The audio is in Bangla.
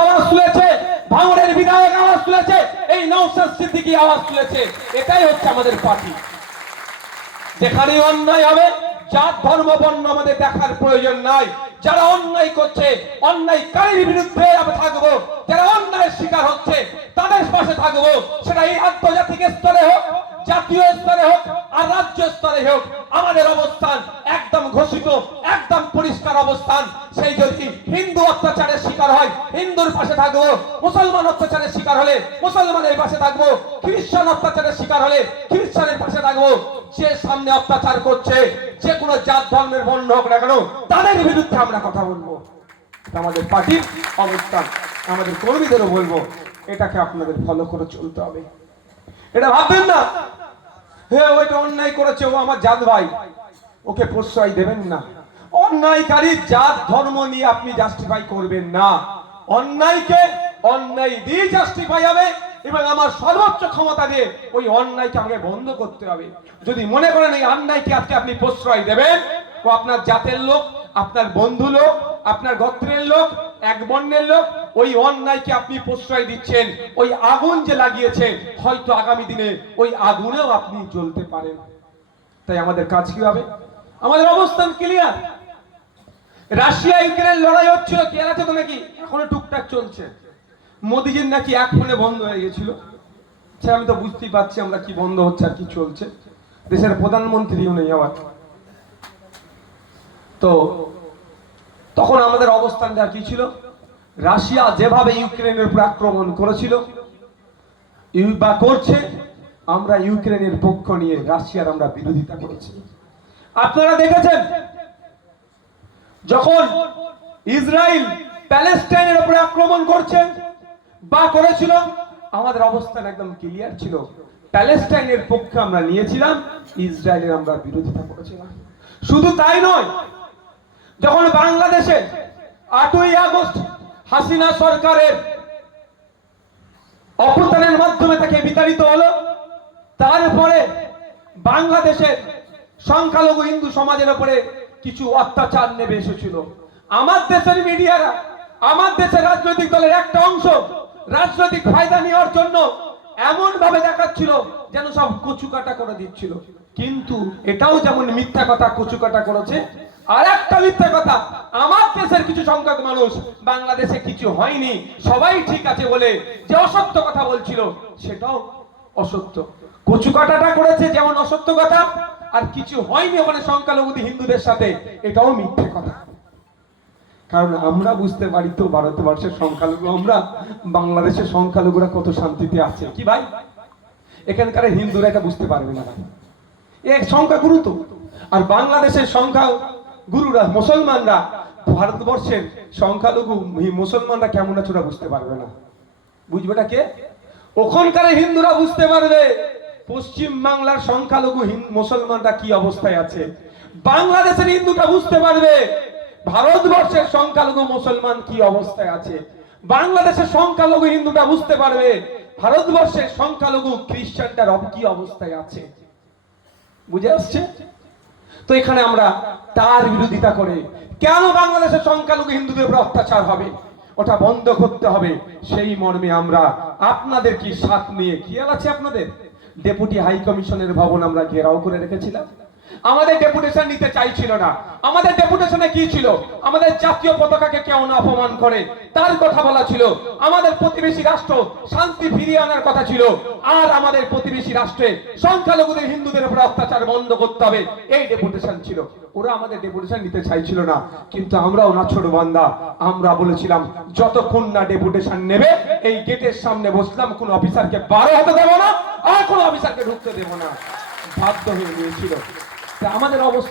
আওয়াজ তুলেছে ভাঙড়ের বিধায়ক আওয়াজ তুলেছে এই নৌসাদ সিদ্দিকী আওয়াজ তুলেছে এটাই হচ্ছে আমাদের পার্টি। যেখানে অন্যায় হবে, জাত, ধর্ম, বর্ণ আমাদের দেখার প্রয়োজন নাই। যারা অন্যায় করছে, অন্যায়কারীর বিরুদ্ধে আমরা থাকব। যারা অন্যায়ের শিকার হচ্ছে, তাদের পাশে থাকব। সেটা এই আন্তর্জাতিক স্তরে হোক, জাতীয় স্তরে হোক, আর রাজ্য স্তরে হোক, আমাদের অবস্থান একদম ঘোষিত, একদম পরিষ্কার অবস্থান। সেই যদি হিন্দু অত্যাচারের শিকার হয়, হিন্দুর পাশে থাকব, মুসলমান অত্যাচারের শিকার হলে মুসলমানের পাশে থাকব, খ্রিস্টান অত্যাচারের শিকার হলে খ্রিস্টানের পাশে থাকব। যে সামনে অত্যাচার করছে, যে কোনো জাত, ধর্মের বন্ধ হোক না কেন, তাদের বিরুদ্ধে আমরা কথা বলব। আমাদের পার্টির অবস্থান, আমাদের কর্মীদেরও বলব, এটাকে আপনাদের ফলো করে চলতে হবে। এটা ভাববেন না হ্যাঁ ওইটা অন্যায় করেছে, ও আমার জাত ভাই, ওকে প্রশ্রয় দেবেন না। অন্যায়কারী জাত ধর্ম নিয়ে আপনি জাস্টিফাই করবেন না। অন্যায়কে অন্যায় দিয়ে জাস্টিফাই হবে এবং আমার সর্বোচ্চ ক্ষমতা দিয়ে ওই অন্যায়কে আমাকে বন্ধ করতে হবে। যদি মনে করেন এই অন্যায়কে আজকে আপনি প্রশ্রয় দেবেন, ও আপনার জাতের লোক, আপনার বন্ধু লোক, আপনার গোত্রের লোক, এক বর্ণের লোক, ওই অন্যায়কে আপনি প্রশ্রয় দিচ্ছেন, ওই আগুন যে লাগিয়েছে, হয়তো আগামী দিনে ওই আগুনেও আপনি জ্বলতে পারেন। তাই আমাদের কাজ কি হবে? আমাদের অবস্থান ক্লিয়ার রাশিয়া ইউক্রেন লড়াই হচ্ছিল, কে আছে তো নাকি? এখনও টুকটাক চলছে। মোদিজির নাকি এক ফোনে বন্ধ হয়ে গেছিল। সে আমি তো বুঝতেই পারছি আমরা কি বন্ধ হচ্ছে আর কি চলছে। দেশের প্রধানমন্ত্রীও নেই আবার তো তখন আমাদের অবস্থানটা কি ছিল? রাশিয়া যেভাবে ইউক্রেনের উপর আক্রমণ করেছিল বা করছে, আমরা ইউক্রেনের পক্ষ নিয়ে রাশিয়ার আমরা বিরোধিতা করেছি। আপনারা দেখেছেন? যখন ইসরায়েল প্যালেস্টাইনের উপরে আক্রমণ করছে, বা করেছিল, আমাদের অবস্থান একদম ক্লিয়ার ছিল। প্যালেস্টাইনের পক্ষে আমরা নিয়েছিলাম, ইসরায়েলের আমরা বিরোধিতা করেছিলাম। শুধু তাই নয়, যখন বাংলাদেশে আটই আগস্ট হাসিনা সরকারের অভ্যুত্থানের মাধ্যমে তাকে বিতাড়িত হলো, তারপরে বাংলাদেশের সংখ্যালঘু হিন্দু সমাজের উপরে কিছু অত্যাচার নেমে এসেছিল। আমার দেশের মিডিয়ারা, আমার দেশের রাজনৈতিক দলের একটা অংশ রাজনৈতিক ফায়দা নেওয়ার জন্য এমন ভাবে দেখাচ্ছিল যেন সব কচুকাটা করে দিচ্ছিল। কিন্তু এটাও যেমন মিথ্যা কথা কচুকাটা করেছে আর একটা মিথ্যা কথা, আমার দেশের কিছু সংখ্যক মানুষ, বাংলাদেশে কিছু হয়নি, সবাই ঠিক আছে বলে যে অসত্য কথা বলছিল, সেটাও অসত্য। কচু কাটাটা করেছে যেমন অসত্য কথা আর কিছু হয়নি ওখানে সংখ্যালঘু হিন্দুদের সাথে, এটাও মিথ্যে কথা। কারণ আমরা বুঝতে পারি তো ভারতবর্ষের সংখ্যালঘু, আমরা বাংলাদেশের সংখ্যালঘুরা কত শান্তিতে আছে। কি ভাই? এখানকার হিন্দুরা এটা বুঝতে পারবে না এক সংখ্যা গুরু তো। আর বাংলাদেশের সংখ্যা গুরুরা, মুসলমানরা, ভারতবর্ষের সংখ্যালঘু মুসলমানরা কেমন আছে ওরা বুঝতে পারবে না। বুঝবেটা কে? ওখানকার হিন্দুরা বুঝতে পারবে। পশ্চিম বাংলার সংখ্যালঘু মুসলমানরা কি অবস্থায় আছে? বাংলাদেশের হিন্দুটা বুঝতে পারবে। ভারতবর্ষের সংখ্যালঘু মুসলমান কি অবস্থায় আছে? বাংলাদেশের সংখ্যালঘু হিন্দুটা বুঝতে পারবে। ভারতবর্ষের সংখ্যালঘু খ্রিস্টানটার কি অবস্থায় আছে? বুঝে আসছে? তো এখানে আমরা তার বিরোধিতা করে কেন বাংলাদেশের সংখ্যালঘু হিন্দুদের উপর অত্যাচার হবে? ওটা বন্ধ করতে হবে। সেই মর্মে আমরা আপনাদের কি সাথ নিয়ে খেয়াল আছে আপনাদের? ডেপুটি হাই কমিশনের ভবন আমরা ঘেরাও করে রেখেছিলাম। আমাদের ডেপুটেশন নিতে চাইছিল না। আমাদের ডেপুটেশনে কি ছিল? আমাদের জাতীয় পতাকাকে কেমন অপমান করে। তার কথা বলা ছিল, আমাদের প্রতিবেশী রাষ্ট্র শান্তি ফিরিয়ে আনার কথা ছিল। আর আমাদের প্রতিবেশী রাষ্ট্রে সংখ্যালঘুদের, হিন্দুদের উপর অত্যাচার বন্ধ করতে হবে। এই ডেপুটেশন ছিল। ওরা আমাদের ডেপুটেশন নিতে চাইছিল না। কিন্তু আমরাও না ছোট বান্দা। আমরা বলেছিলাম, যতক্ষণ না ডেপুটেশন নেবে, এই গেটের সামনে বসলাম, কোন অফিসারকে বারো হতে দেবো না, আর কোন অফিসারকে ঢুকতে দেবো না। বাধ্য হয়ে গিয়েছিল আমাদের অবস্থা